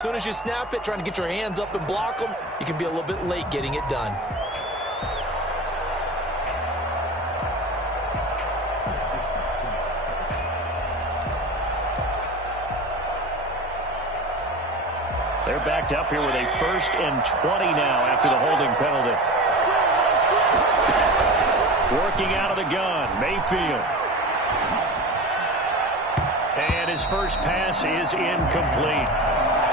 As soon as you snap it, trying to get your hands up and block them, you can be a little bit late getting it done. They're backed up here with a 1st and 20 now after the holding penalty. Working out of the gun, Mayfield. And his first pass is incomplete.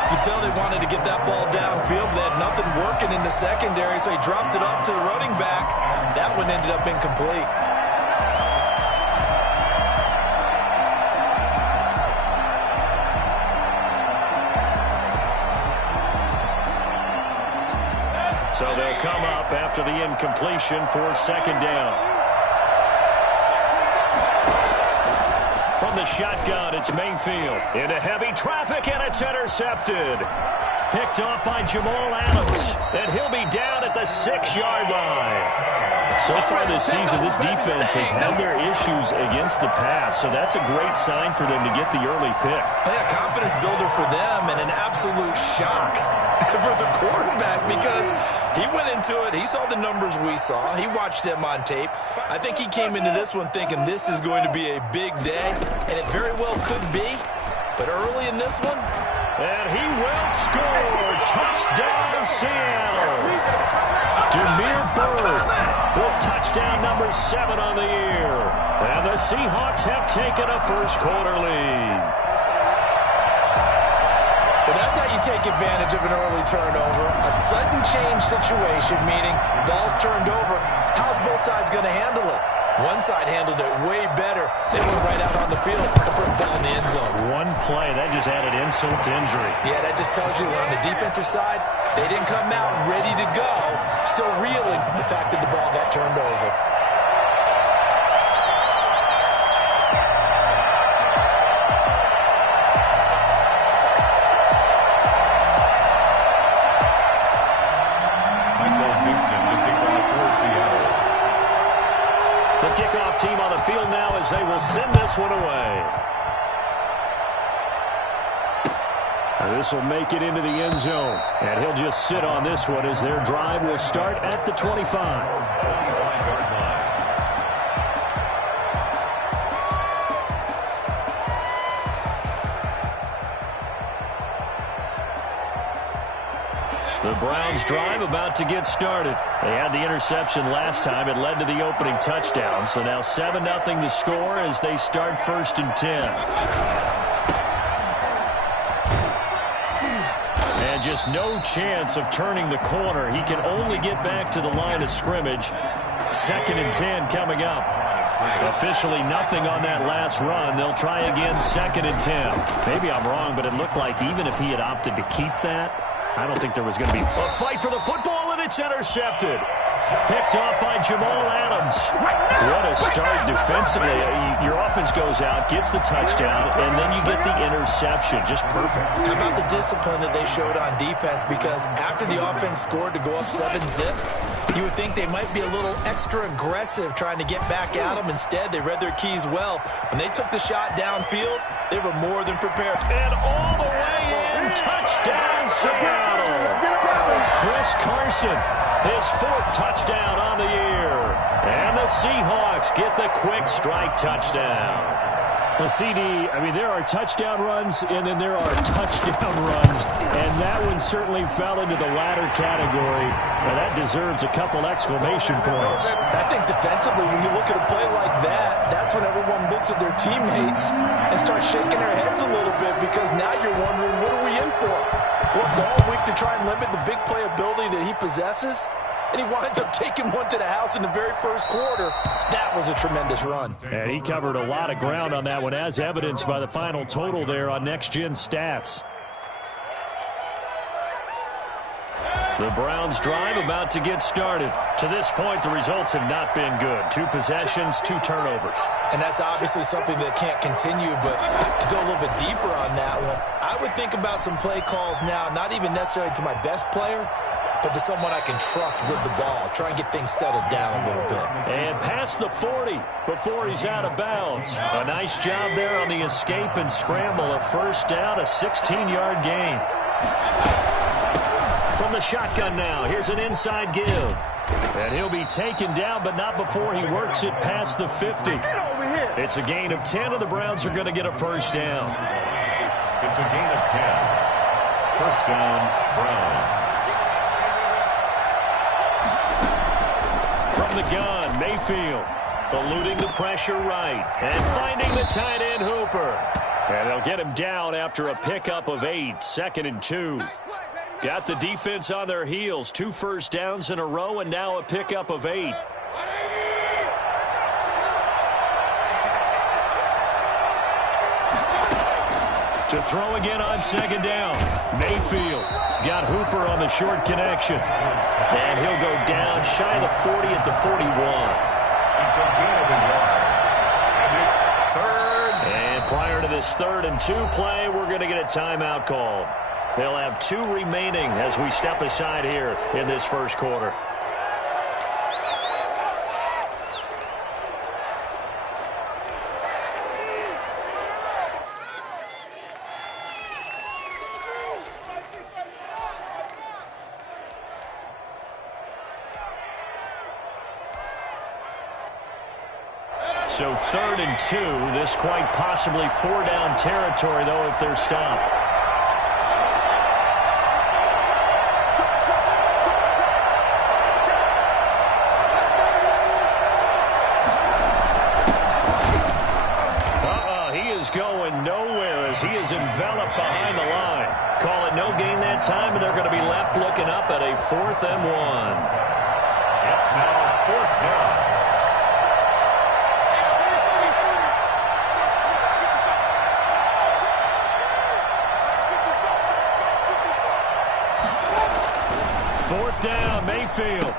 You can tell they wanted to get that ball downfield, but they had nothing working in the secondary, so he dropped it up to the running back. That one ended up incomplete. So they'll come up after the incompletion for 2nd down. From the shotgun, it's Mayfield. Into heavy traffic, and it's intercepted. Picked off by Jamal Adams. And he'll be down at the 6-yard line. So far this season, this defense has had their issues against the pass, so that's a great sign for them to get the early pick. Yeah, confidence builder for them, and an absolute shock for the quarterback because he went into it. He saw the numbers we saw. He watched them on tape. I think he came into this one thinking this is going to be a big day, and it very well could be. But early in this one, and he will score. Touchdown, Seattle. Demir Bird with touchdown number 7 on the year. And the Seahawks have taken a first-quarter lead. Well, that's how you take advantage of an early turnover. A sudden change situation, meaning ball's turned over. How's both sides going to handle it? One side handled it way better. They went right out on the field and put the ball in the end zone. One play, that just added insult to injury. Yeah, that just tells you on the defensive side, they didn't come out ready to go, still reeling from the fact that the ball got turned over. The kickoff team on the field now as they will send this one away. This will make it into the end zone. And he'll just sit on this one as their drive will start at the 25. The Browns drive about to get started. They had the interception last time. It led to the opening touchdown. So now 7-0 to score as they start 1st and 10. And just no chance of turning the corner. He can only get back to the line of scrimmage. 2nd and 10 coming up. Officially nothing on that last run. They'll try again 2nd and 10. Maybe I'm wrong, but it looked like even if he had opted to keep that, I don't think there was going to be a fight for the football, and it's intercepted. Picked off by Jamal Adams. What a start defensively. Your offense goes out, gets the touchdown, and then you get the interception. Just perfect. How about the discipline that they showed on defense? Because after the offense scored to go up 7-zip, you would think they might be a little extra aggressive trying to get back at them. Instead, they read their keys well. When they took the shot downfield, they were more than prepared. And all the way in, touchdown Seattle. Chris Carson, his 4th touchdown on the year. And the Seahawks get the quick strike touchdown. Well, CD, I mean, there are touchdown runs, and then there are touchdown runs, and that one certainly fell into the latter category. Now, that deserves a couple exclamation points. I think defensively, when you look at a play like that, that's when everyone looks at their teammates and starts shaking their heads a little bit because now you're wondering, what are we in for? Worked all week to try and limit the big play ability that he possesses, and he winds up taking one to the house in the very first quarter. That was a tremendous run. And he covered a lot of ground on that one, as evidenced by the final total there on Next Gen Stats. The Browns drive about to get started. To this point, the results have not been good. 2 possessions, 2 turnovers. And that's obviously something that can't continue, but to go a little bit deeper on that one, I would think about some play calls now, not even necessarily to my best player, but to someone I can trust with the ball. Try and get things settled down a little bit. And past the 40 before he's out of bounds. A nice job there on the escape and scramble. A 1st down, a 16-yard gain. shotgun now. Here's an inside give. And he'll be taken down, but not before he works it past the 50. It's a gain of 10, and the Browns are going to get a first down. It's a gain of 10. First down, Browns. From the gun, Mayfield. Eluding the pressure right. And finding the tight end, Hooper. And they'll get him down after a pickup of 8. 2nd and 2. Got the defense on their heels. 2 first downs in a row, and now a pickup of 8. To throw again on 2nd down. Mayfield has got Hooper on the short connection. And he'll go down shy of the 40 at the 41. It's a gain of 1 yard. And it's 3rd. And prior to this 3rd and 2 play, we're going to get a timeout called. They'll have 2 remaining as we step aside here in this first quarter. So 3rd and 2, this quite possibly 4-down territory, though, if they're stopped. He is going nowhere as he is enveloped behind the line. Call it no gain that time, and they're going to be left looking up at a 4th and 1. It's now 4th down. Fourth down, Mayfield.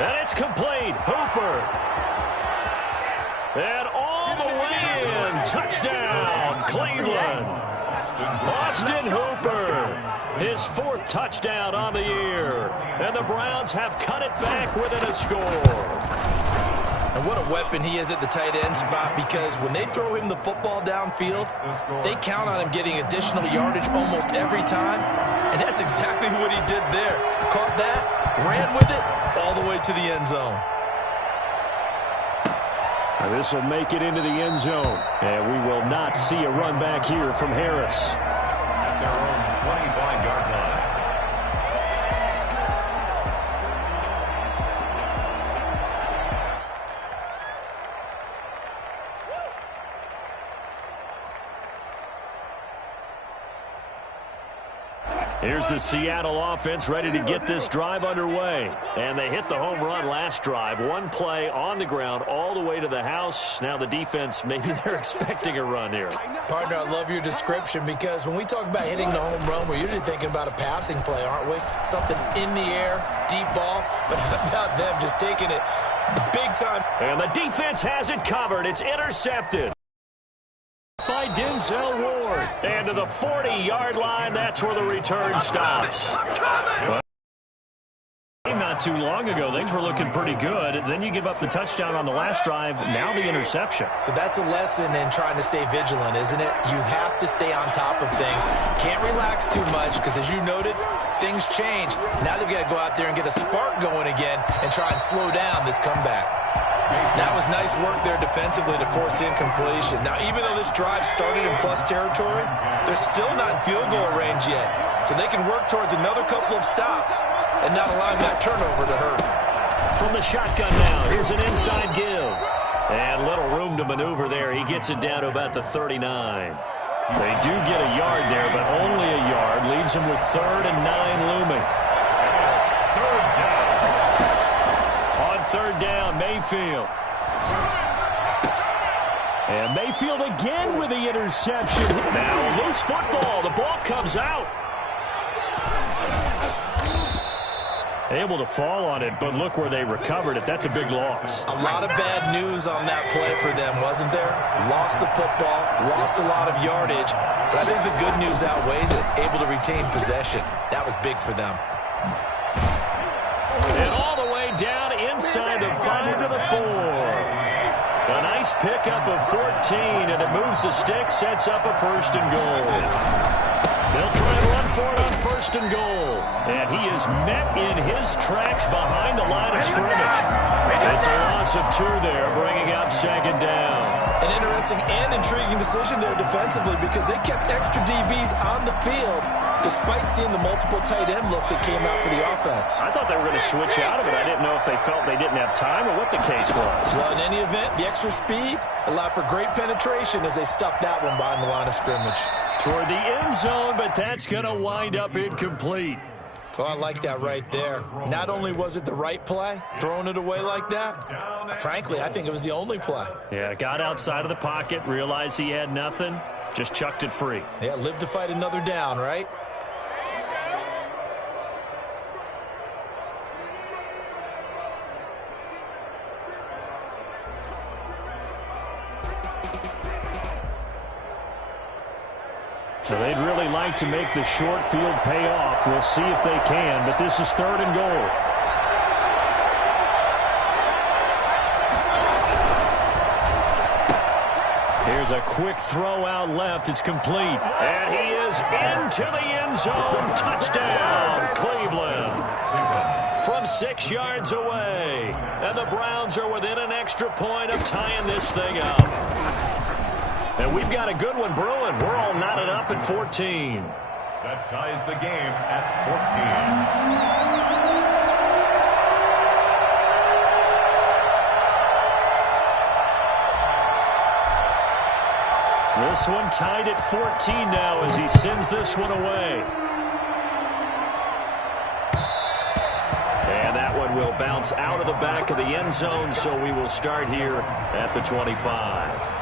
And it's complete. Hooper. And all the way in. Touchdown, Cleveland. Austin Hooper. His 4th touchdown on the year. And the Browns have cut it back within a score. And what a weapon he is at the tight end spot, because when they throw him the football downfield, they count on him getting additional yardage almost every time. And that's exactly what he did there. Caught that, ran with it, all the way to the end zone. This will make it into the end zone. And we will not see a run back here from Harris. At their own 25-yard line. Here's the Seattle offense ready to get this drive underway. And they hit the home run last drive. 1 play on the ground all the way to the house. Now the defense, maybe they're expecting a run here. Partner, I love your description, because when we talk about hitting the home run, we're usually thinking about a passing play, aren't we? Something in the air, deep ball, but how about them just taking it big time? And the defense has it covered. It's intercepted by Denzel Ward. And to the 40-yard line, that's where the return stops. Not too long ago, things were looking pretty good. Then you give up the touchdown on the last drive, now the interception. So that's a lesson in trying to stay vigilant, isn't it? You have to stay on top of things. Can't relax too much, because as you noted, things change. Now they've got to go out there and get a spark going again and try and slow down this comeback. That was nice work there defensively to force incompletion. Now, even though this drive started in plus territory, they're still not in field goal range yet. So they can work towards another couple of stops and not allowing that turnover to hurt. From the shotgun now, here's an inside give. And little room to maneuver there. He gets it down to about the 39. They do get a yard there, but only a yard. Leaves him with 3rd and 9 looming. Third down. On 3rd down, Mayfield. And Mayfield again with the interception. Now a loose football. The ball comes out. Able to fall on it, but look where they recovered it. That's a big loss. A lot of bad news on that play for them, wasn't there? Lost the football, lost a lot of yardage, but I think the good news outweighs it. Able to retain possession. That was big for them. And all the way down inside the 5 to the 4. A nice pickup of 14, and it moves the stick, sets up a 1st and goal. They'll try and run for it on 1st and goal. And he is met in his tracks behind the line of scrimmage. It's a loss of 2 there, bringing up 2nd down. An interesting and intriguing decision there defensively because they kept extra DBs on the field despite seeing the multiple tight end look that came out for the offense. I thought they were going to switch out of it. I didn't know if they felt they didn't have time or what the case was. Well, in any event, the extra speed allowed for great penetration as they stuffed that one behind the line of scrimmage. Toward the end zone, but that's going to wind up incomplete. Oh, I like that right there. Not only was it the right play, throwing it away like that, frankly, I think it was the only play. Yeah, got outside of the pocket, realized he had nothing, just chucked it free. Yeah, live to fight another down, right? So they'd really like to make the short field pay off. We'll see if they can, but this is 3rd and goal. Here's a quick throw out left. It's complete. And he is into the end zone. Touchdown, Cleveland. From 6 yards away. And the Browns are within an extra point of tying this thing up. And we've got a good one brewing. We're all knotted up at 14. That ties the game at 14. This one tied at 14 now as he sends this one away. And that one will bounce out of the back of the end zone, so we will start here at the 25.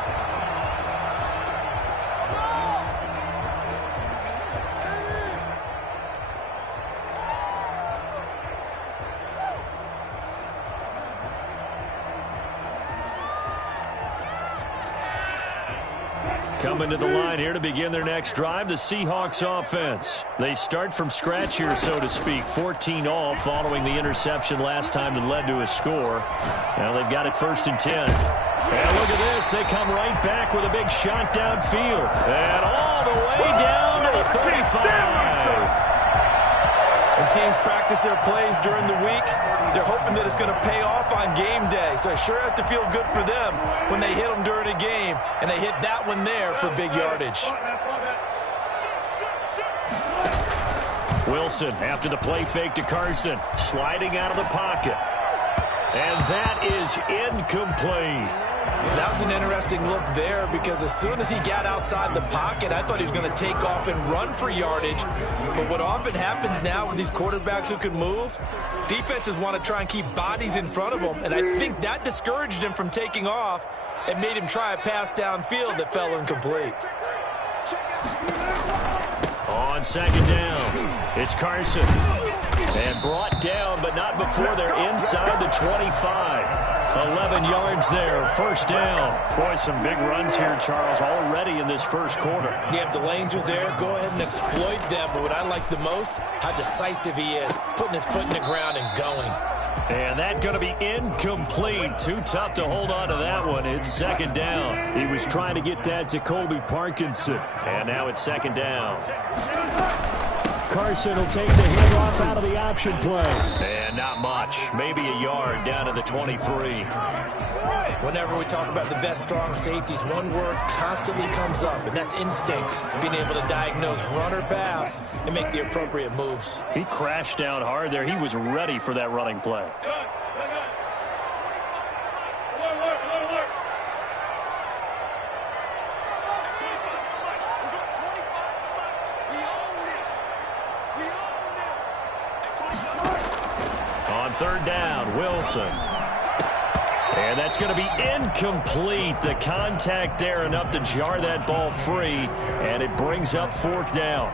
Coming to the line here to begin their next drive, the Seahawks offense. They start from scratch here, so to speak. 14 all following the interception last time that led to a score. Now they've got it 1st and 10. And look at this. They come right back with a big shot downfield. And all the way down to the 35. When teams practice their plays during the week, they're hoping that it's going to pay off on game day. So it sure has to feel good for them when they hit them during a game, and they hit that one there for big yardage. Wilson after the play fake to Carson, sliding out of the pocket. And that is incomplete. That was an interesting look there because as soon as he got outside the pocket, I thought he was going to take off and run for yardage. But what often happens now with these quarterbacks who can move, defenses want to try and keep bodies in front of them. And I think that discouraged him from taking off and made him try a pass downfield that fell incomplete. On 2nd down, it's Carson. And brought down, but not before they're inside the 25. 11 yards there, 1st down. Boy, some big runs here, Charles, already in this first quarter. Yeah, if the lanes are there, go ahead and exploit them. But what I like the most, how decisive he is, putting his foot in the ground and going. And that's going to be incomplete. Too tough to hold on to that one. It's 2nd down. He was trying to get that to Colby Parkinson. And now it's 2nd down. Carson will take the handoff out of the option play. And not much. Maybe a yard down to the 23. Whenever we talk about the best strong safeties, one word constantly comes up, and that's instinct. Being able to diagnose run or pass and make the appropriate moves. He crashed down hard there. He was ready for that running play. On 3rd down, Wilson. And that's going to be incomplete. The contact there enough to jar that ball free, and it brings up 4th down.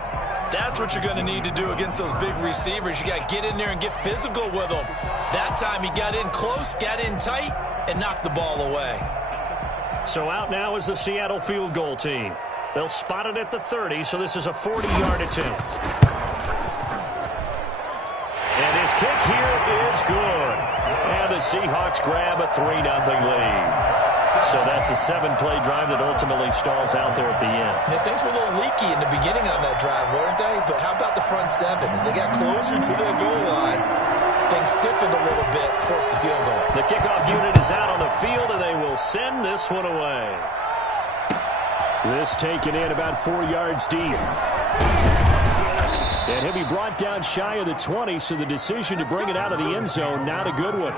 That's what you're going to need to do against those big receivers. You got to get in there and get physical with them. That time he got in close, got in tight, and knocked the ball away. So out now is the Seattle field goal team. They'll spot it at the 30, so this is a 40-yard attempt. And his kick here is good. And the Seahawks grab a 3-0 lead. So that's a 7-play drive that ultimately stalls out there at the end. Yeah, things were a little leaky in the beginning on that drive, weren't they? But how about the front seven? As they got closer to the goal line, things stiffened a little bit, forced the field goal. The kickoff unit is out on the field, and they will send this one away. This taken in about 4 yards deep. And he'll be brought down shy of the 20, so the decision to bring it out of the end zone, not a good one.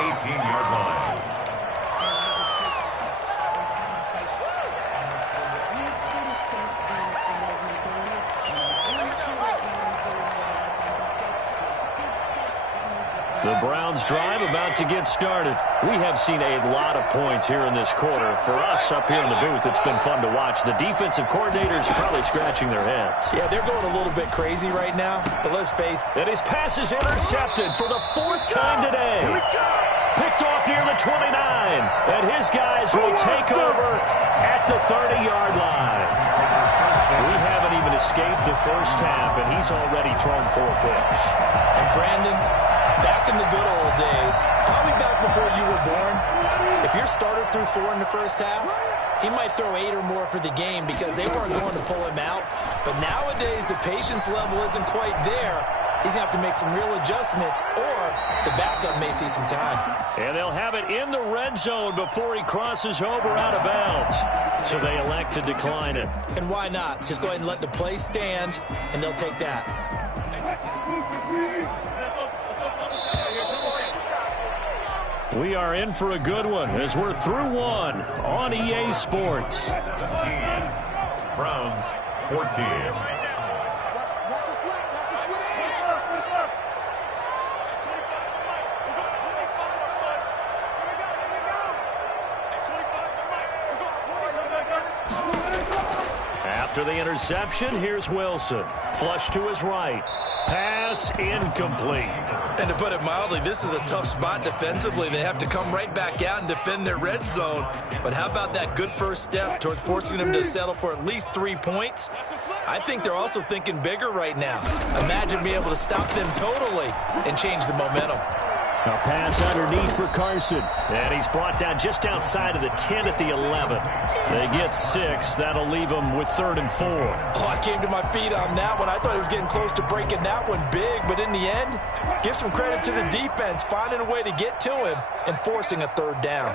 18-yard line. The Browns drive about to get started. We have seen a lot of points here in this quarter. For us up here in the booth, it's been fun to watch. The defensive coordinators are probably scratching their heads. Yeah, they're going a little bit crazy right now, but let's face it. And his pass is intercepted for the 4th time today. Picked off near the 29, and his guys will take over at the 30-yard line. We haven't even escaped the first half, and he's already thrown 4 picks. And Brandon, back in the good old days, probably back before you were born, if your starter threw 4 in the first half, he might throw 8 or more for the game because they weren't going to pull him out. But nowadays, the patience level isn't quite there. He's going to have to make some real adjustments, or the backup may see some time. And they'll have it in the red zone before he crosses over out of bounds. So they elect to decline it. And why not? Just go ahead and let the play stand, and they'll take that. We are in for a good one as we're through one on EA Sports. 17. Browns 14. After the interception, here's Wilson. Flush to his right. Pass incomplete. And to put it mildly, this is a tough spot defensively. They have to come right back out and defend their red zone. But how about that good first step towards forcing them to settle for at least 3 points? I think they're also thinking bigger right now. Imagine being able to stop them totally and change the momentum. A pass underneath for Carson. And he's brought down just outside of the 10 at the 11. They get 6. That'll leave them with 3rd and 4. Oh, I came to my feet on that one. I thought he was getting close to breaking that one big. But in the end, give some credit to the defense, finding a way to get to him and forcing a 3rd down.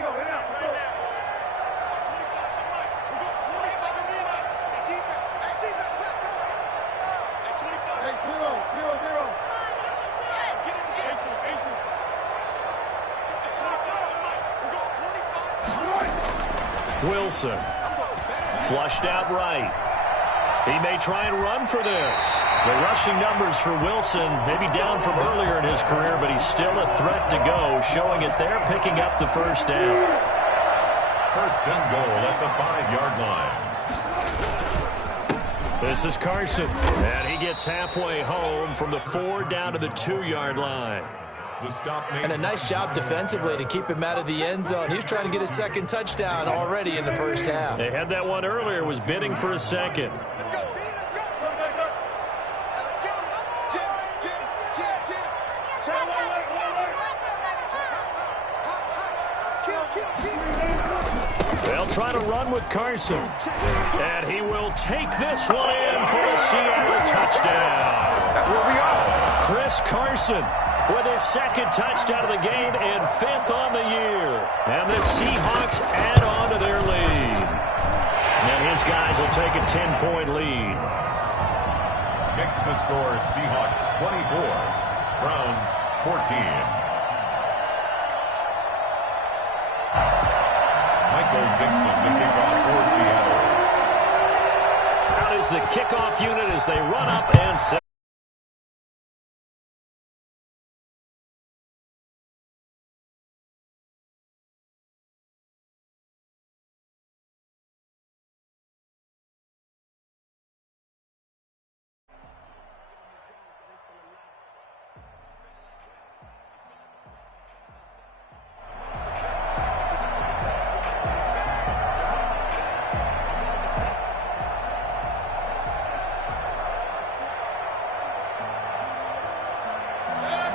Wilson. Flushed out right. He may try and run for this. The rushing numbers for Wilson maybe down from earlier in his career, but he's still a threat to go, showing it there, picking up the first down. 1st and goal at the 5-yard line. This is Carson, and he gets halfway home from the 4 down to the 2-yard line. And a nice job defensively to keep him out of the end zone. He was trying to get his 2nd touchdown already in the first half. They had that one earlier, was bidding for a 2nd. They'll try to run with Carson. And he will take this one in for a Seattle touchdown. Where we are. Chris Carson with his 2nd touchdown of the game and 5th on the year. And the Seahawks add on to their lead. And his guys will take a 10-point lead. Makes the score Seahawks 24, Browns 14. Michael Dixon, the kickoff for Seattle. Out is the kickoff unit as they run up and set.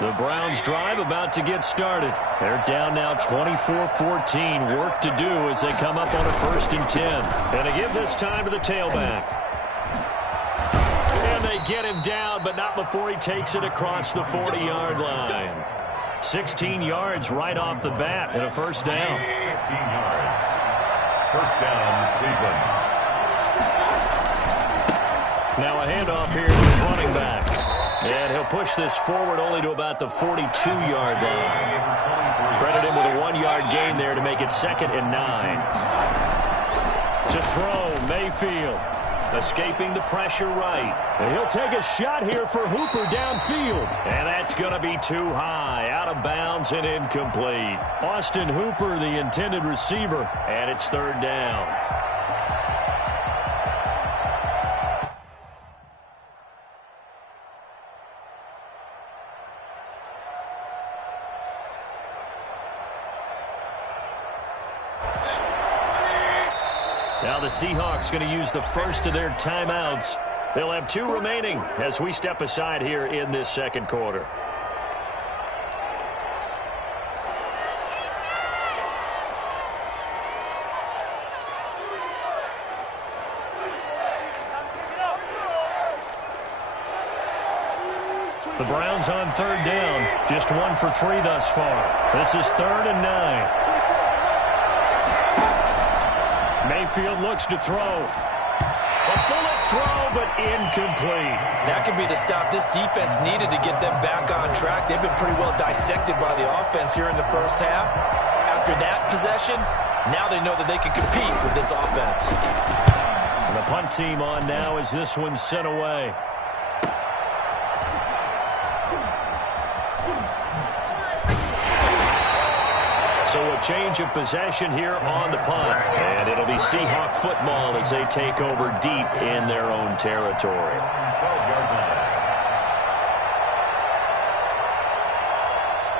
The Browns drive about to get started. They're down now 24-14. Work to do as they come up on a 1st and 10. And they give this time to the tailback. And they get him down, but not before he takes it across the 40-yard line. 16 yards right off the bat and a 1st down. 16 yards. 1st down, Cleveland. Now a handoff here to his running back. And he'll push this forward only to about the 42-yard line. Credit him with a 1-yard gain there to make it 2nd and 9. To throw, Mayfield. Escaping the pressure right. And he'll take a shot here for Hooper downfield. And that's going to be too high. Out of bounds and incomplete. Austin Hooper, the intended receiver. And it's 3rd down. Now the Seahawks going to use the first of their timeouts. They'll have 2 remaining as we step aside here in this 2nd quarter. The Browns on 3rd down. Just 1 for 3 thus far. This is 3rd and 9. Mayfield looks to throw. A bullet throw, but incomplete. That could be the stop this defense needed to get them back on track. They've been pretty well dissected by the offense here in the 1st half. After that possession, now they know that they can compete with this offense. And the punt team on now as this one's sent away. So a change of possession here on the punt. And it'll be Seahawk football as they take over deep in their own territory. 12-yard line.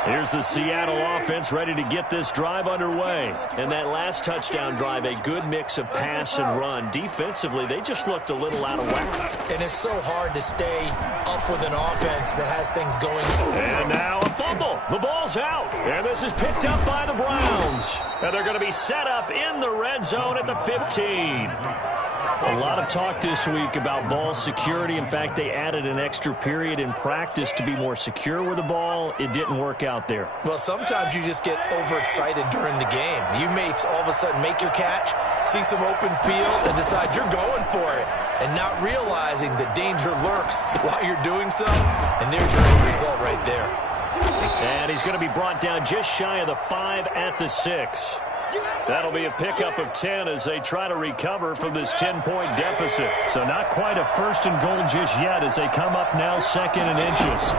Here's the Seattle offense ready to get this drive underway. And that last touchdown drive, a good mix of pass and run. Defensively, they just looked a little out of whack. And it's so hard to stay up with an offense that has things going. And now a fumble. The ball's out. And this is picked up by the Browns. And they're going to be set up in the red zone at the 15. A lot of talk this week about ball security. In fact, they added an extra period in practice to be more secure with the ball. It didn't work out there. Well, sometimes you just get overexcited during the game. You may all of a sudden make your catch, see some open field, and decide you're going for it, and not realizing the danger lurks while you're doing so. And there's your end result right there. And he's going to be brought down just shy of the 5 at the 6. That'll be a pickup of 10 as they try to recover from this 10-point deficit. So not quite a 1st and goal just yet as they come up now 2nd and inches.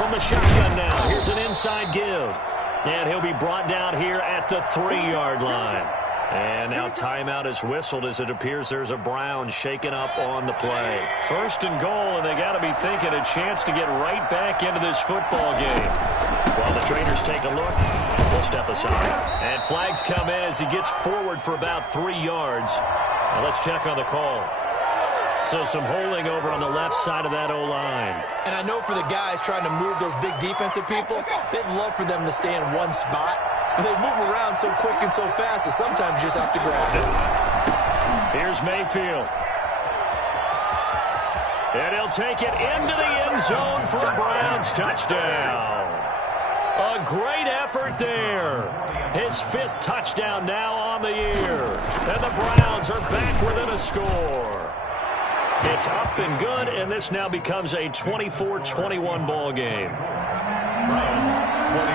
From the shotgun now, here's an inside give. And he'll be brought down here at the 3-yard line. And now timeout is whistled as it appears there's a Brown shaken up on the play. 1st and goal, and they got to be thinking a chance to get right back into this football game. While the trainers take a look, we'll step aside. And flags come in as he gets forward for about 3 yards. Now let's check on the call. So some holding over on the left side of that O-line. And I know for the guys trying to move those big defensive people, they'd love for them to stay in one spot. But they move around so quick and so fast that sometimes you just have to grab it. Here's Mayfield. And he'll take it into the end zone for a Browns touchdown. A great effort there. His 5th touchdown now on the year. And the Browns are back within a score. It's up and good, and this now becomes a 24-21 ball game. Browns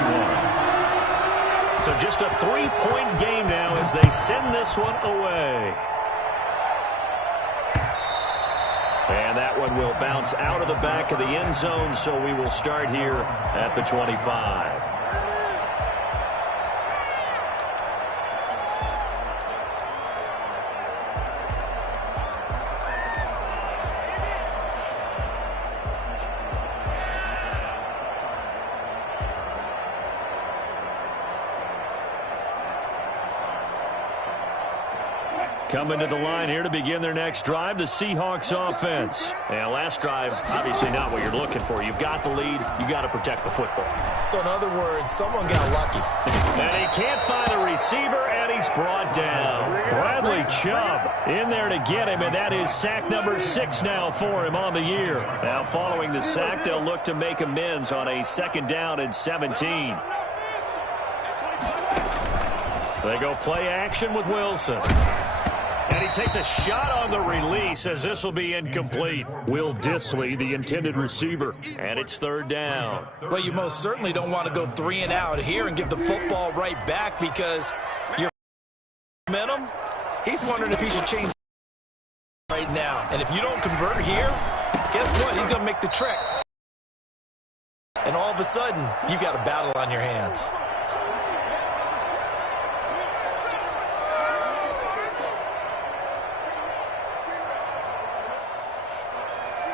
21. So just a 3-point game now as they send this one away. And that one will bounce out of the back of the end zone, so we will start here at the 25. Coming to the line here to begin their next drive, the Seahawks offense. And last drive, obviously not what you're looking for. You've got the lead. You got to protect the football. So in other words, someone got lucky. And he can't find a receiver, and he's brought down. Bradley Chubb in there to get him, and that is sack number 6 now for him on the year. Now following the sack, they'll look to make amends on a 2nd down and 17. They go play action with Wilson. And he takes a shot on the release as this will be incomplete. Will Disley, the intended receiver. And it's 3rd down. Well, you most certainly don't want to go 3 and out here and give the football right back because you're momentum. He's wondering if he should change right now. And if you don't convert here, guess what? He's going to make the trek. And all of a sudden, you've got a battle on your hands.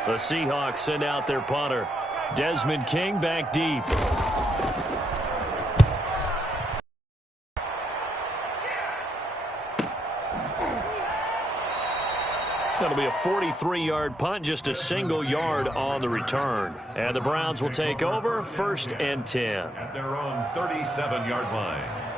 The Seahawks send out their punter. Desmond King back deep. That'll be a 43-yard punt, just a single yard on the return. And the Browns will take over 1st and 10. At their own 37-yard line.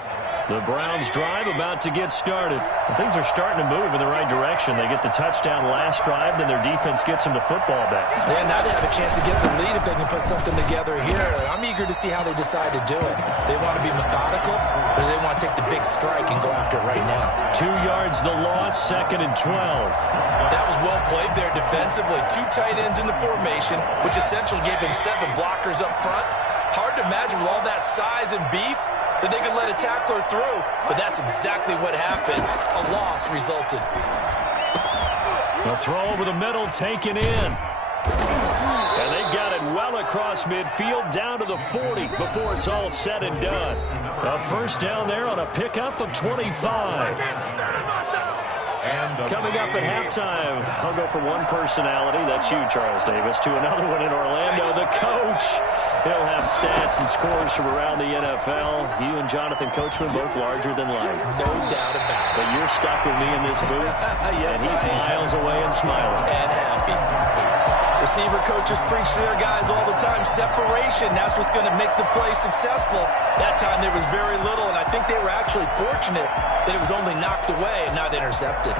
The Browns drive about to get started. Things are starting to move in the right direction. They get the touchdown last drive, then their defense gets them the football back. Yeah, now they have a chance to get the lead if they can put something together here. I'm eager to see how they decide to do it. They want to be methodical, or they want to take the big strike and go after it right now. 2 yards the loss, 2nd and 12. That was well played there defensively. 2 tight ends in the formation, which essentially gave them 7 blockers up front. Hard to imagine with all that size and beef that they could let a tackler through, but that's exactly what happened. A loss resulted. A throw over the middle taken in. And they've got it well across midfield down to the 40 before it's all said and done. A 1st down there on a pickup of 25. Coming up at halftime, I'll go from one personality, that's you, Charles Davis, to another one in Orlando, the coach. He'll have stats and scores from around the NFL. You and Jonathan Coachman both larger than life. No doubt about it. But you're stuck with me in this booth, yes, and he's miles away and smiling. And happy. Receiver coaches preach to their guys all the time. Separation, that's what's going to make the play successful. That time there was very little, and I think they were actually fortunate that it was only knocked away and not intercepted.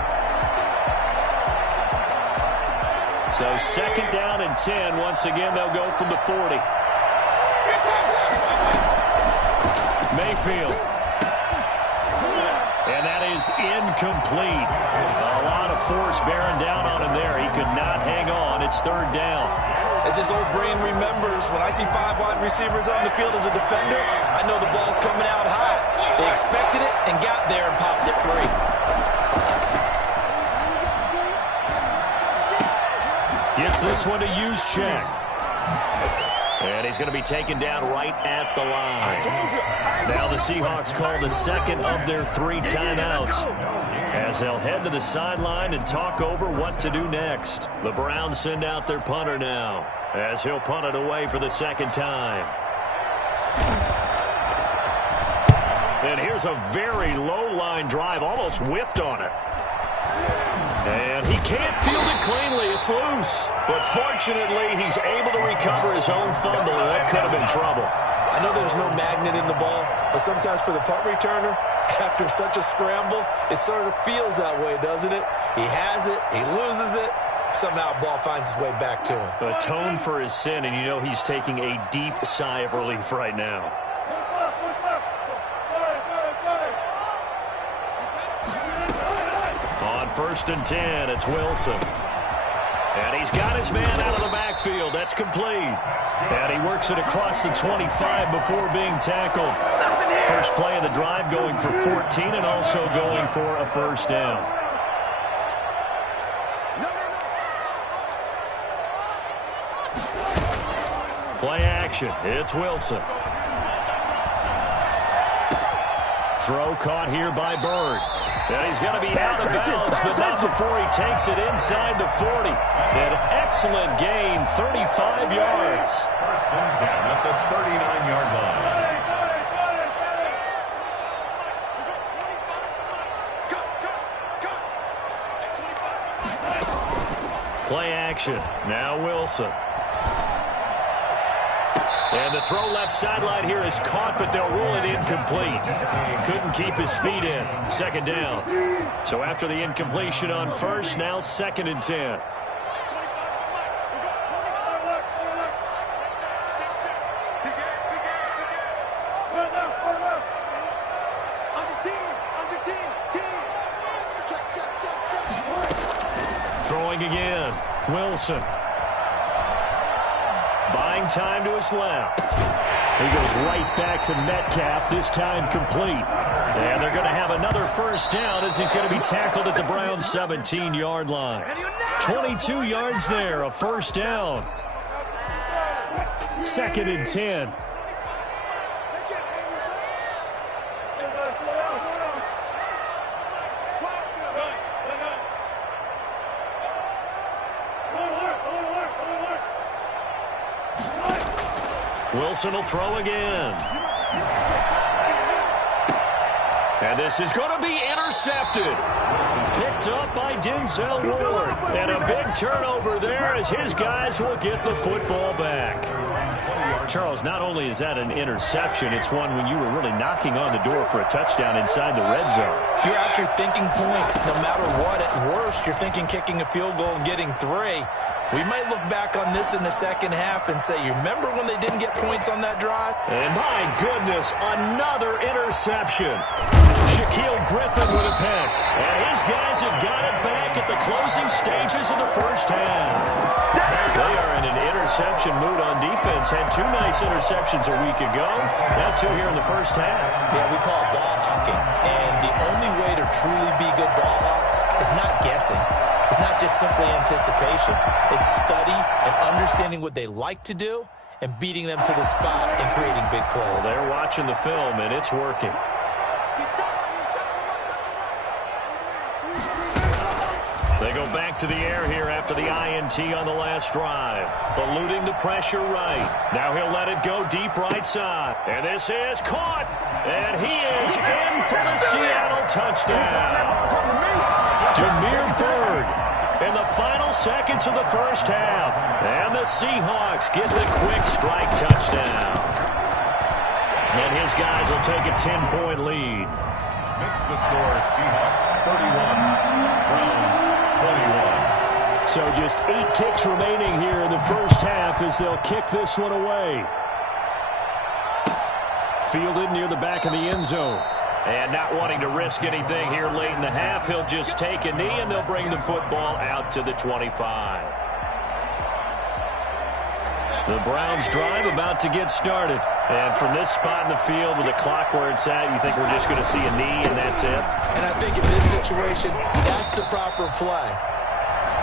So 2nd down and 10. Once again, they'll go from the 40. Mayfield. And that is incomplete. A lot of force bearing down on him there. He could not hang on. It's 3rd down. As his old brain remembers, when I see 5 wide receivers on the field as a defender, I know the ball's coming out high. They expected it and got there and popped it free. Gets this one to Juszczyk. And he's going to be taken down right at the line. Now the Seahawks call the 2nd of their 3 timeouts as they'll head to the sideline and talk over what to do next. The Browns send out their punter now as he'll punt it away for the 2nd time. And here's a very low-line drive, almost whiffed on it. And he can't field it cleanly. It's loose. But fortunately, he's able to recover his own fumble, and that could have been trouble. I know there's no magnet in the ball, but sometimes for the punt returner, after such a scramble, it sort of feels that way, doesn't it? He has it. He loses it. Somehow ball finds its way back to him. Atone for his sin, and you know he's taking a deep sigh of relief right now. On 1st and 10, it's Wilson. And he's got his man out of the backfield. That's complete. And he works it across the 25 before being tackled. First play of the drive going for 14 and also going for a 1st down. Play action. It's Wilson. Throw caught here by Bird. And he's going to be out of bounds, but not before he takes it inside the 40. An excellent gain, 35 yards. 1st and 10 at the 39-yard line. Play action. Now Wilson. And the throw left sideline here is caught, but they'll rule it incomplete. Couldn't keep his feet in. Second down. So after the incompletion on first, now 2nd and 10. Throwing again. Wilson. Buying time to his left. He goes right back to Metcalf, this time complete. And they're going to have another first down as he's going to be tackled at the Browns' 17-yard line. 22 yards there, a first down. 2nd and 10. Wilson will throw again. And this is going to be intercepted. Picked up by Denzel Ward. And a big turnover there as his guys will get the football back. Charles, not only is that an interception, it's one when you were really knocking on the door for a touchdown inside the red zone. You're actually thinking points no matter what. At worst, you're thinking kicking a field goal and getting 3. We might look back on this in the second half and say, you remember when they didn't get points on that drive? And my goodness, another interception. Shaquille Griffin with a pick. And his guys have got it back at the closing stages of the first half. They are in an interception mood on defense. Had 2 nice interceptions a week ago. Now 2 here in the first half. Yeah, we call it ball hawking. And the only way to truly be good ball hawks is not guessing. It's not just simply anticipation. It's study and understanding what they like to do and beating them to the spot and creating big plays. Well, they're watching the film, and it's working. They go back to the air here after the INT on the last drive. Eluding the pressure right. Now he'll let it go deep right side. And this is caught. And he is in for the Seattle touchdown. Demir Bird in the final seconds of the first half. And the Seahawks get the quick strike touchdown. And his guys will take a 10-point lead. Makes the score Seahawks 31, Browns 21. So just 8 ticks remaining here in the first half as they'll kick this one away. Fielded near the back of the end zone. And not wanting to risk anything here late in the half, he'll just take a knee and they'll bring the football out to the 25. The Browns drive about to get started. And from this spot in the field with the clock where it's at, you think we're just going to see a knee and that's it? And I think in this situation, that's the proper play.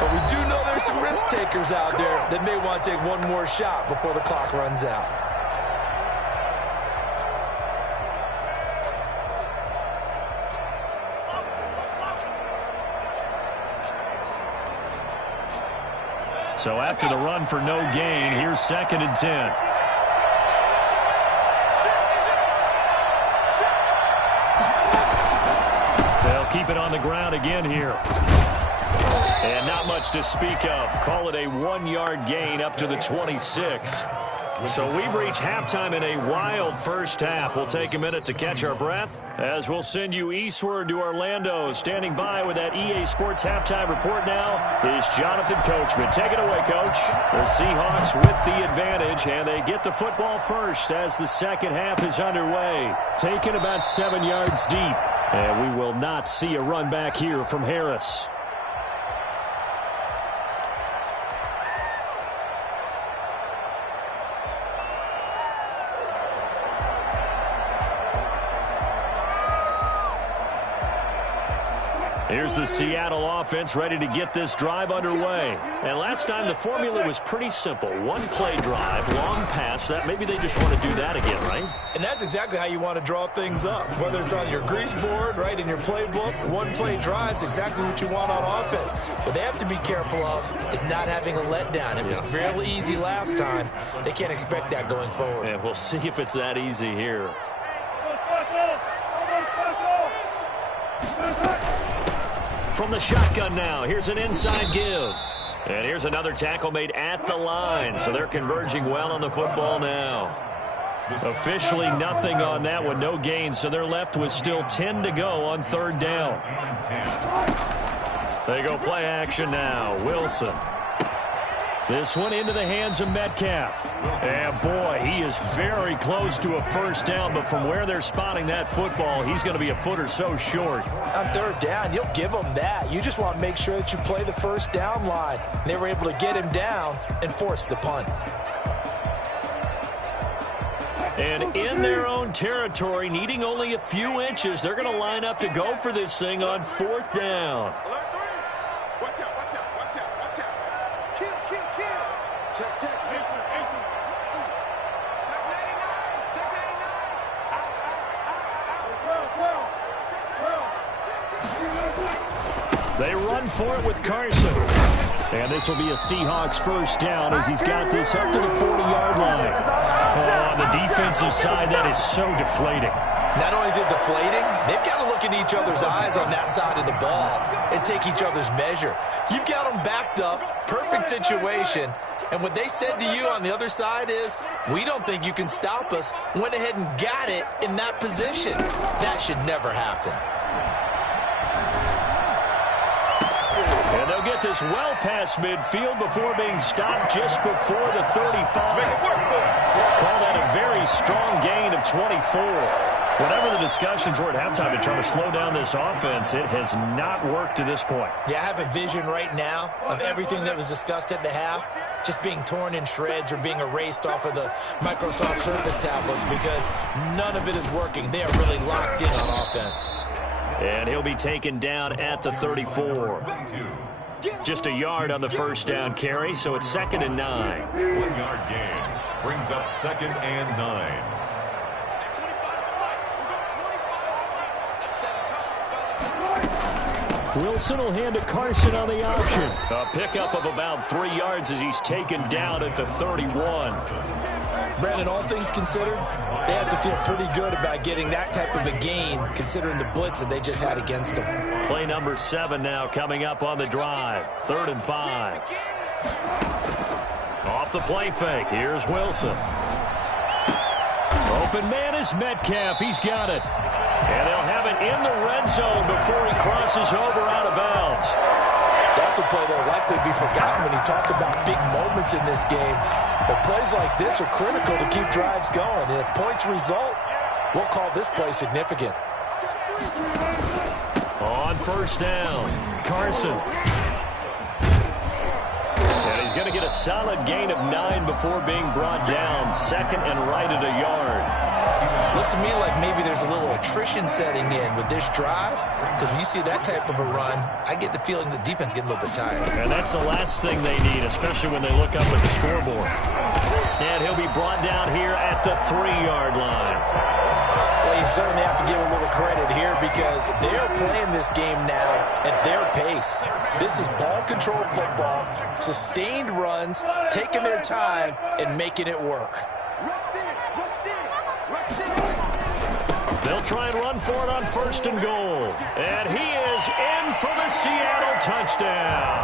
But we do know there's some risk takers out there that may want to take one more shot before the clock runs out. So after the run for no gain, here's 2nd and 10. They'll keep it on the ground again here. And not much to speak of. Call it a 1-yard gain up to the 26. So we've reached halftime in a wild first half. We'll take a minute to catch our breath as we'll send you eastward to Orlando. Standing by with that EA Sports halftime report now is Jonathan Coachman. Take it away, Coach. The Seahawks with the advantage, and they get the football first as the second half is underway. Taken about 7 yards deep, and we will not see a run back here from Harris. Here's the Seattle offense ready to get this drive underway. And last time the formula was pretty simple. 1-play drive, long pass. That maybe they just want to do that again, right? And that's exactly how you want to draw things up. Whether it's on your grease board, right, in your playbook, 1-play drive's exactly what you want on offense. What they have to be careful of is not having a letdown. It was fairly easy last time. They can't expect that going forward. And we'll see if it's that easy here. From the shotgun now, here's an inside give. And here's another tackle made at the line, so they're converging well on the football now. Officially nothing on that one, no gain, so they're left with still 10 to go on third down. They go play action now. Wilson. This one into the hands of Metcalf. And boy, he is very close to a first down, but from where they're spotting that football, he's going to be a foot or so short. On third down, you'll give them that. You just want to make sure that you play the first down line. And they were able to get him down and force the punt. And in their own territory, needing only a few inches, they're going to line up to go for this thing on fourth down. Watch out, watch out, watch out, watch out. Kill, kill, kill. Check, check. Check 99. Check 99. They run for it with Carson. And this will be a Seahawks first down as he's got this up to the 40-yard line. Oh, on the defensive side, that is so deflating. Not only is it deflating, they've got to look in each other's eyes on that side of the ball and take each other's measure. You've got them backed up, perfect situation, and what they said to you on the other side is, we don't think you can stop us. Went ahead and got it in that position. That should never happen. And they'll get this well past midfield before being stopped just before the 35. Call that a very strong gain of 24. Whatever the discussions were at halftime to try to slow down this offense, it has not worked to this point. Yeah, I have a vision right now of everything that was discussed at the half just being torn in shreds or being erased off of the Microsoft Surface tablets because none of it is working. They are really locked in on offense. And he'll be taken down at the 34. Just a yard on the first down carry, so it's 2nd and 9. 1 yard gain brings up 2nd and 9. Wilson will hand to Carson on the option. A pickup of about 3 yards as he's taken down at the 31. Brandon, all things considered, they have to feel pretty good about getting that type of a gain considering the blitz that they just had against them. Play number 7 now coming up on the drive. 3rd and 5. Off the play fake. Here's Wilson. Open man is Metcalf. He's got it. And they'll have it in the red zone before he crosses over out of bounds. That's a play that will likely be forgotten when you talk about big moments in this game. But plays like this are critical to keep drives going. And if points result, we'll call this play significant. On first down, Carson. And he's going to get a solid gain of 9 before being brought down. 2nd and right at a yard. Looks to me like maybe there's a little attrition setting in with this drive, because when you see that type of a run, I get the feeling the defense getting a little bit tired. And that's the last thing they need, especially when they look up at the scoreboard. And he'll be brought down here at the 3-yard line. Well, you certainly have to give a little credit here because they are playing this game now at their pace. This is ball control football, sustained runs, taking their time and making it work. They'll try and run for it on 1st and goal. And he is in for the Seattle touchdown.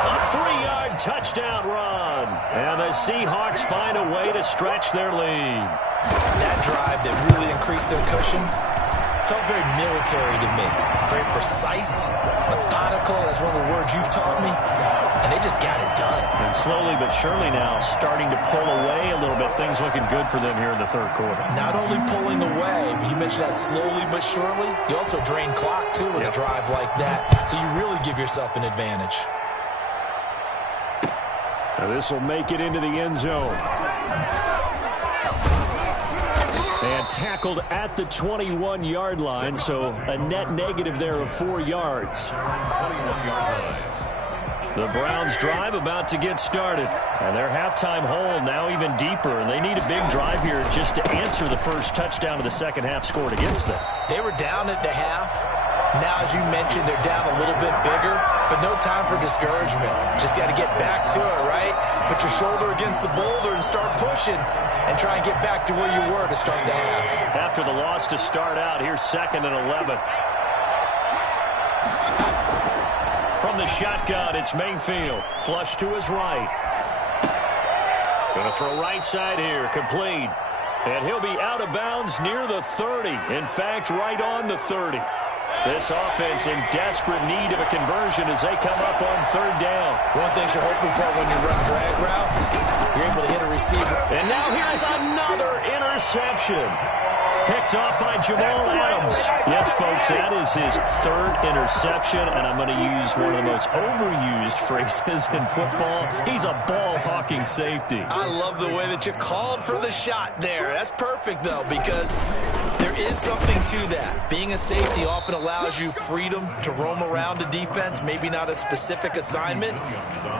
A 3-yard touchdown run. And the Seahawks find a way to stretch their lead. That drive that really increased their cushion felt very military to me. Very precise, methodical. That's one of the words you've taught me. And they just got it done. And slowly but surely now starting to pull away a little bit. Things looking good for them here in the 3rd quarter. Not only pulling away, but you mentioned that slowly but surely. You also drain clock, too, with a drive like that. So you really give yourself an advantage. Now this will make it into the end zone. And tackled at the 21-yard line, so a net negative there of 4 yards. 21-yard line. The Browns drive about to get started. And their halftime hole now even deeper. And they need a big drive here just to answer the first touchdown of the second half scored against them. They were down at the half. Now, as you mentioned, they're down a little bit bigger, but no time for discouragement. Just got to get back to it, right? Put your shoulder against the boulder and start pushing and try and get back to where you were to start the half. After the loss to start out, here's 2nd and 11. From the shotgun, it's Mayfield. Flush to his right. Going to throw right side here. Complete. And he'll be out of bounds near the 30. In fact, right on the 30. This offense in desperate need of a conversion as they come up on third down. One thing you're hoping for when you run drag routes, you're able to hit a receiver. And now here's another interception. Picked off by Jamal Adams. Yes, folks, that is his third interception, and I'm going to use one of the most overused phrases in football. He's a ball-hawking safety. I love the way that you called for the shot there. That's perfect, though, because there is something to that. Being a safety often allows you freedom to roam around a defense, maybe not a specific assignment.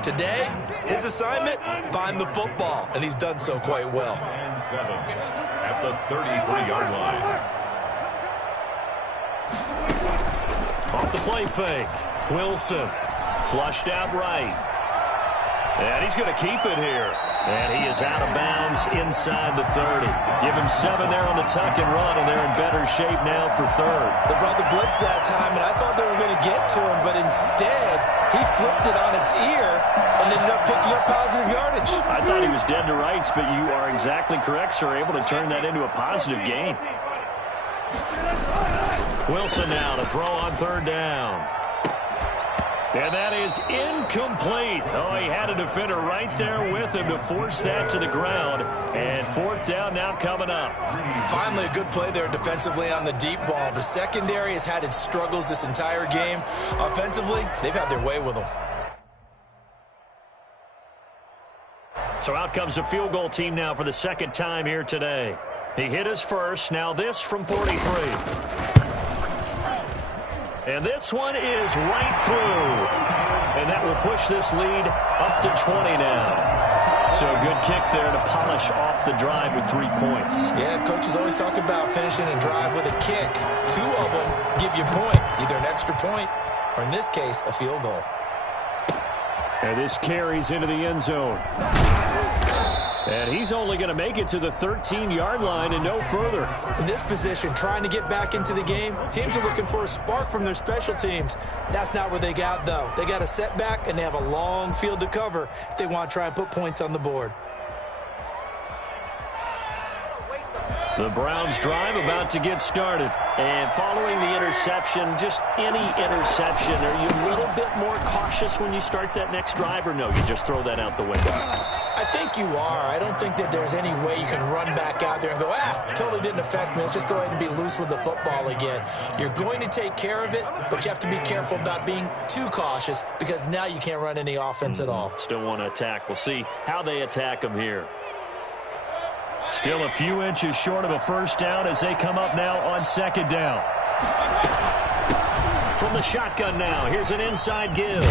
Today, his assignment, find the football, and he's done so quite well. 7 at the 33-yard line. Off the play fake. Wilson flushed out right. And he's going to keep it here. And he is out of bounds inside the 30. Give him 7 there on the tuck and run, and they're in better shape now for third. They brought the blitz that time, and I thought they were going to get to him, but instead, he flipped it on its ear and ended up picking up positive yardage. I thought he was dead to rights, but you are exactly correct, sir. Able to turn that into a positive gain. Wilson now to throw on third down. And that is incomplete. Oh, he had a defender right there with him to force that to the ground. And fourth down now coming up. Finally, a good play there defensively on the deep ball. The secondary has had its struggles this entire game. Offensively, they've had their way with them. So out comes the field goal team now for the second time here today. He hit his first. Now this from 43. And this one is right through. And that will push this lead up to 20 now. So a good kick there to polish off the drive with 3 points. Yeah, coaches always talk about finishing a drive with a kick. 2 of them give you points, either an extra point or, in this case, a field goal. And this carries into the end zone. And he's only going to make it to the 13-yard line and no further. In this position, trying to get back into the game, teams are looking for a spark from their special teams. That's not what they got, though. They got a setback, and they have a long field to cover if they want to try and put points on the board. The Browns drive about to get started. And following the interception, just any interception, are you a little bit more cautious when you start that next drive, or no, you just throw that out the window? I think you are. I don't think that there's any way you can run back out there and go, totally didn't affect me. Let's just go ahead and be loose with the football again. You're going to take care of it, but you have to be careful about being too cautious because now you can't run any offense at all. Still want to attack. We'll see how they attack them here. Still a few inches short of a first down as they come up now on second down. From the shotgun now, here's an inside give.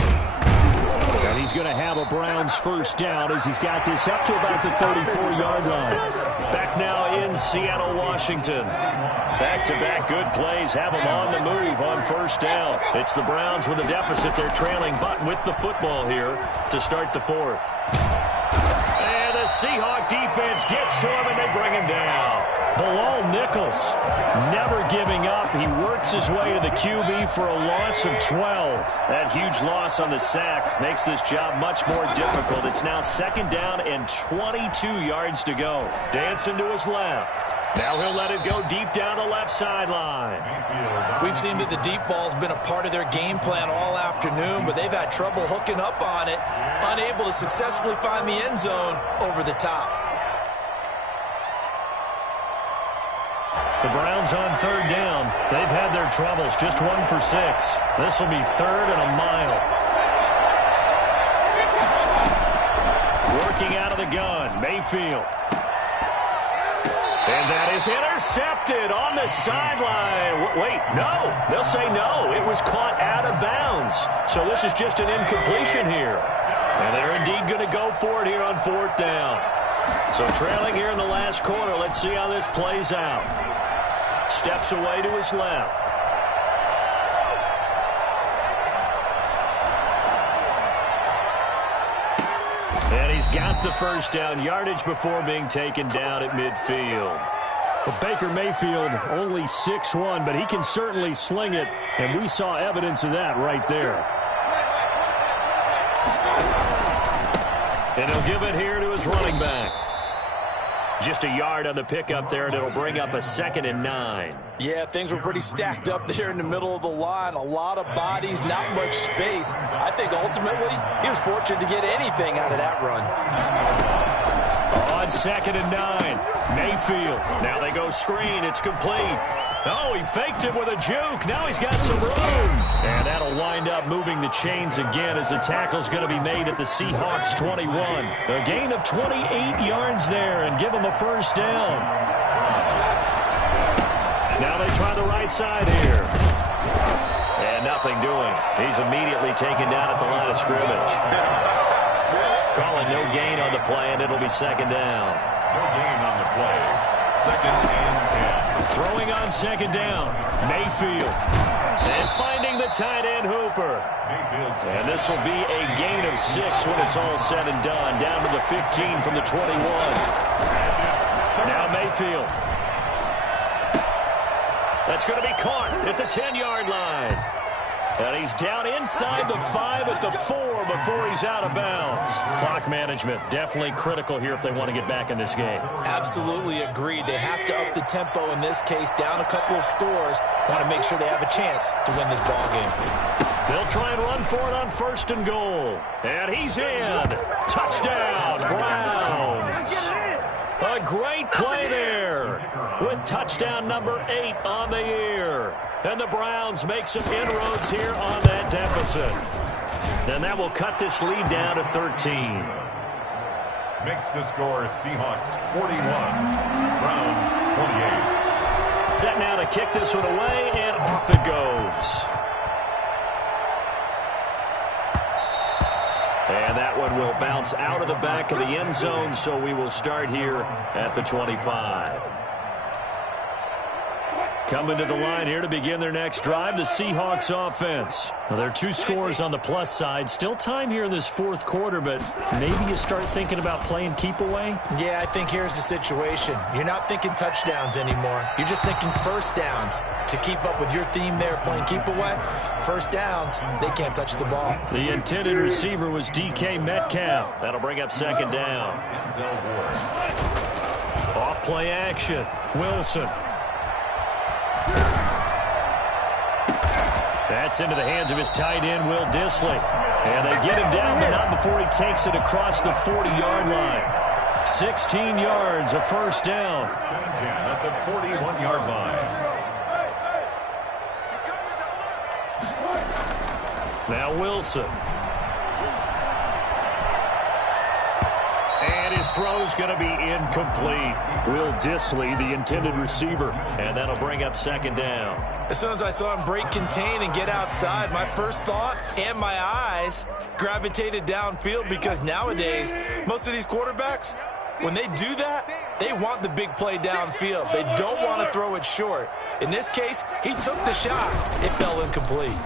And he's going to have a Browns first down as he's got this up to about the 34-yard line. Back now in Seattle, Washington. Back-to-back good plays have them on the move on first down. It's the Browns with a deficit. They're trailing, but with the football here to start the fourth. And the Seahawk defense gets to him, and they bring him down. Bilal Nichols never giving up. He works his way to the QB for a loss of 12. That huge loss on the sack makes this job much more difficult. It's now second down and 22 yards to go. Dancing to his left. Now he'll let it go deep down the left sideline. We've seen that the deep ball's been a part of their game plan all afternoon, but they've had trouble hooking up on it, unable to successfully find the end zone over the top. The Browns on third down. They've had their troubles, just 1 for 6. This will be third and a mile. Working out of the gun, Mayfield. And that is intercepted on the sideline. Wait, no. They'll say no. It was caught out of bounds. So this is just an incompletion here. And they're indeed going to go for it here on fourth down. So trailing here in the last quarter. Let's see how this plays out. Steps away to his left. And he's got the first down, yardage before being taken down at midfield. Well, Baker Mayfield only 6'1", but he can certainly sling it, and we saw evidence of that right there. And he'll give it here to his running back. Just a yard on the pickup there, and it'll bring up a 2nd and 9. Yeah, things were pretty stacked up there in the middle of the line. A lot of bodies, not much space. I think ultimately he was fortunate to get anything out of that run. On 2nd and 9, Mayfield. Now they go screen. It's complete. Oh, he faked it with a juke. Now he's got some room. And that'll wind up moving the chains again as the tackle's going to be made at the Seahawks 21. A gain of 28 yards there and give them a first down. Now they try the right side here. And nothing doing. He's immediately taken down at the line of scrimmage. Calling no gain on the play, and it'll be 2nd down. No gain on the play. 2nd and 10. Throwing on 2nd down, Mayfield. And finding the tight end, Hooper. And this will be a gain of 6 when it's all said and done. Down to the 15 from the 21. Now Mayfield. That's going to be caught at the 10-yard line. And he's down inside the 5 at the 4 before he's out of bounds. Clock management definitely critical here if they want to get back in this game. Absolutely agreed. They have to up the tempo in this case, down a couple of scores. Want to make sure they have a chance to win this ball game. They'll try and run for it on 1st and goal. And he's in. Touchdown, Browns. A great play there with touchdown number 8 on the year. And the Browns make some inroads here on that deficit. And that will cut this lead down to 13. Makes the score Seahawks 41, Browns 28. Set now to kick this one away, and off it goes. And that one will bounce out of the back of the end zone, so we will start here at the 25. Coming to the line here to begin their next drive, the Seahawks offense. Well, there are 2 scores on the plus side. Still time here in this 4th quarter, but maybe you start thinking about playing keep away? Yeah, I think here's the situation. You're not thinking touchdowns anymore. You're just thinking first downs. To keep up with your theme there, playing keep away, first downs, they can't touch the ball. The intended receiver was DK Metcalf. That'll bring up 2nd down. Off play action. Wilson. That's into the hands of his tight end, Will Dissly. And they get him down, but not before he takes it across the 40-yard line. 16 yards, a first down. At the 41-yard line. Now Wilson. And his throw's going to be incomplete. Will Dissly, the intended receiver. And that'll bring up 2nd down. As soon as I saw him break contain and get outside, my first thought and my eyes gravitated downfield, because nowadays, most of these quarterbacks, when they do that, they want the big play downfield. They don't want to throw it short. In this case, he took the shot. It fell incomplete.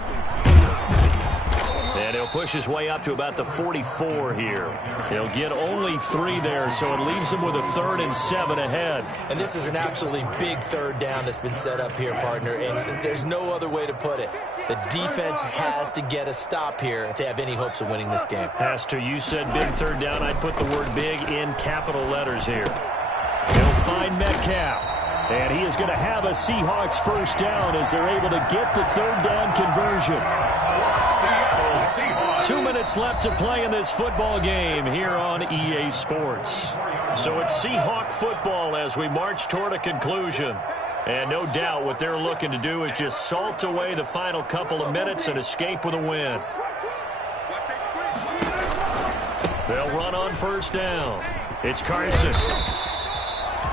And he'll push his way up to about the 44 here. He'll get only 3 there, so it leaves him with a 3rd and 7 ahead. And this is an absolutely big 3rd down that's been set up here, partner, and there's no other way to put it. The defense has to get a stop here if they have any hopes of winning this game. Has to. You said big 3rd down. I'd put the word big in capital letters here. He'll find Metcalf. And he is going to have a Seahawks first down as they're able to get the 3rd down conversion. 2 minutes left to play in this football game here on EA Sports. So it's Seahawk football as we march toward a conclusion. And no doubt what they're looking to do is just salt away the final couple of minutes and escape with a win. They'll run on first down. It's Carson.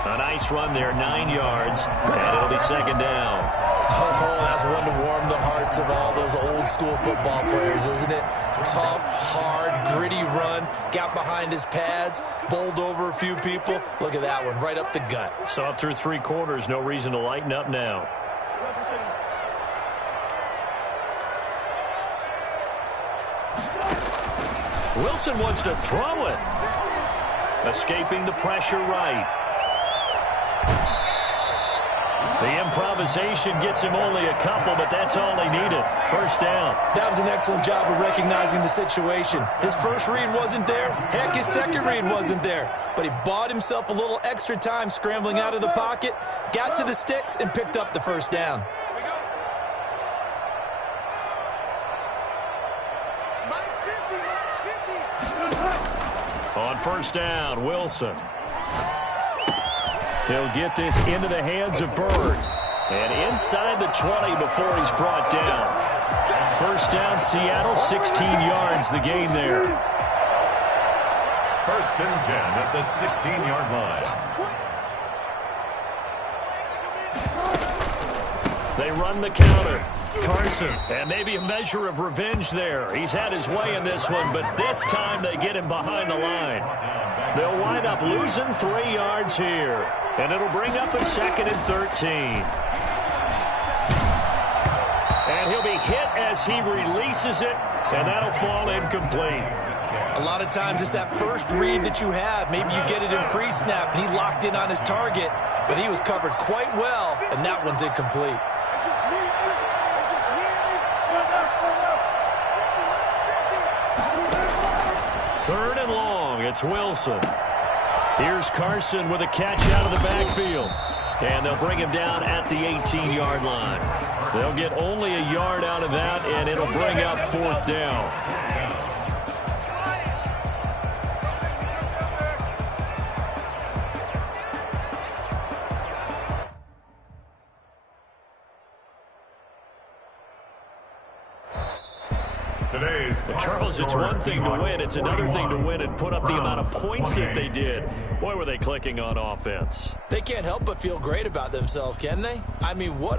A nice run there, 9 yards, and it'll be 2nd down. Oh, that's one to warm the hearts of all those old school football players, isn't it? Tough, hard, gritty run, got behind his pads, bowled over a few people. Look at that one, right up the gut. Saw it through 3 quarters, no reason to lighten up now. Wilson wants to throw it. Escaping the pressure right. The improvisation gets him only a couple, but that's all he needed. First down. That was an excellent job of recognizing the situation. His first read wasn't there. Heck, his second read wasn't there. But he bought himself a little extra time scrambling out of the pocket, got to the sticks, and picked up the first down. On first down, Wilson. He'll get this into the hands of Bird. And inside the 20 before he's brought down. First down, Seattle, 16 yards the gain there. First and 10 at the 16-yard line. They run the counter. Carson, and maybe a measure of revenge there. He's had his way in this one, but this time they get him behind the line. They'll wind up losing 3 yards here, and it'll bring up a second and 13. And he'll be hit as he releases it, and that'll fall incomplete. A lot of times it's that first read that you have. Maybe you get it in pre-snap, and he locked in on his target, but he was covered quite well, and that one's incomplete. Third and long, it's Wilson. Here's Carson with a catch out of the backfield. And they'll bring him down at the 18-yard line. They'll get only a yard out of that, and it'll bring up fourth down. Charles, it's one thing to win. It's another thing to win and put up the amount of points that they did. Boy, were they clicking on offense. They can't help but feel great about themselves, can they? I mean, what a